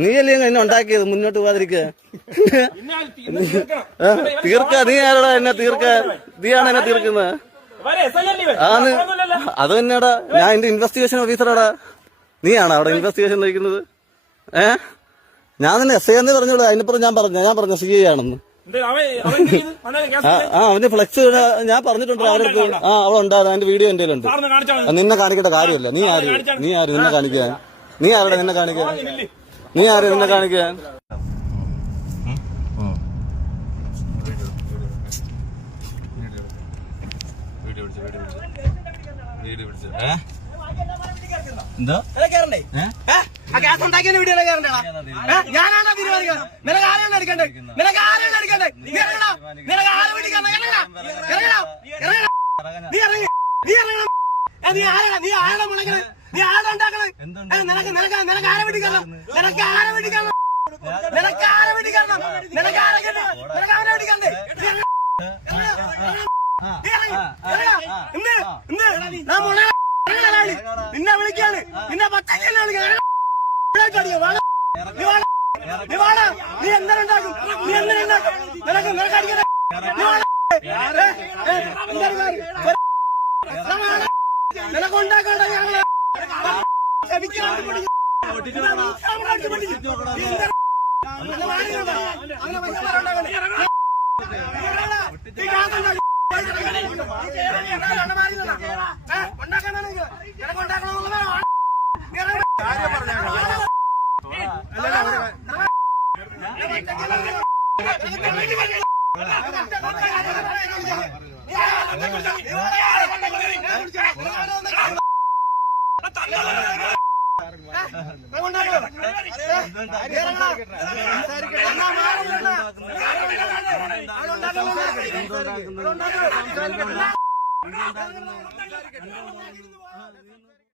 നീയല്ലേ എന്നെ ഉണ്ടാക്കിയത്, മുന്നോട്ട് പോകാതിരിക്കുക. തീർക്ക, നീ ആരടാ എന്നെ തീർക്കാൻ? നീയാണ് എന്നെ തീർക്കുന്നത്. അത് തന്നെയാടാ, ഞാൻ എന്റെ ഇൻവെസ്റ്റിഗേഷൻ ഓഫീസറാടാ. നീയാണോ അവിടെ ഇൻവെസ്റ്റിഗേഷൻ നയിക്കുന്നത്? ഞാൻ തന്നെ എസ് ഐ എന്ന് പറഞ്ഞോളൂ. അതിനിപ്പുറം ഞാൻ പറഞ്ഞ CI ആണെന്ന്. അവന്റെ ഫ്ലെക്സ് ഞാൻ പറഞ്ഞിട്ടുണ്ട് അവരടുത്ത്. അവളുണ്ടായിരുന്നു, അതിന്റെ വീഡിയോ എന്റെ ഉണ്ട്. നിന്നെ കാണിക്കേണ്ട കാര്യമല്ല. നീ ആര് നിന്നെ കാണിക്കാൻ? നീ ആരുടെ നിന്നെ കാണിക്കാൻ? നീ ആര് നിന്നെ കാണിക്കാൻ? എന്തോ ഞാനാണോ തീരുമാനിക്കുന്നത്? നിനക്ക് ആരാണ് എടുക്കണ്ടേ? നിനക്ക് ആരാണ് എടുക്കണ്ടേ? നീ ആരെ പിടിക്കാൻ? നീ ആരാണ് മുളക്കണേ? നീ ആരാ ഉണ്ടാക്കണേ? നിനക്ക് ആരെ പിടിക്കണം? നിനക്ക് ആരെ പിടിക്കണം? നിനക്ക് ആരെ പിടിക്കണം? നിനക്ക് ആരെ പിടിക്കണ്ടേ? നിന്നെ വിളിക്കാണ്, നിന്നെ പച്ചക്കല്ല വിളിക്കാൻ. നീ എന്തിനുണ്ടാക്കും? നിനക്കടിക്കണേ. നിനക്കുണ്ടാക്കണ്ട. ഞങ്ങള് ും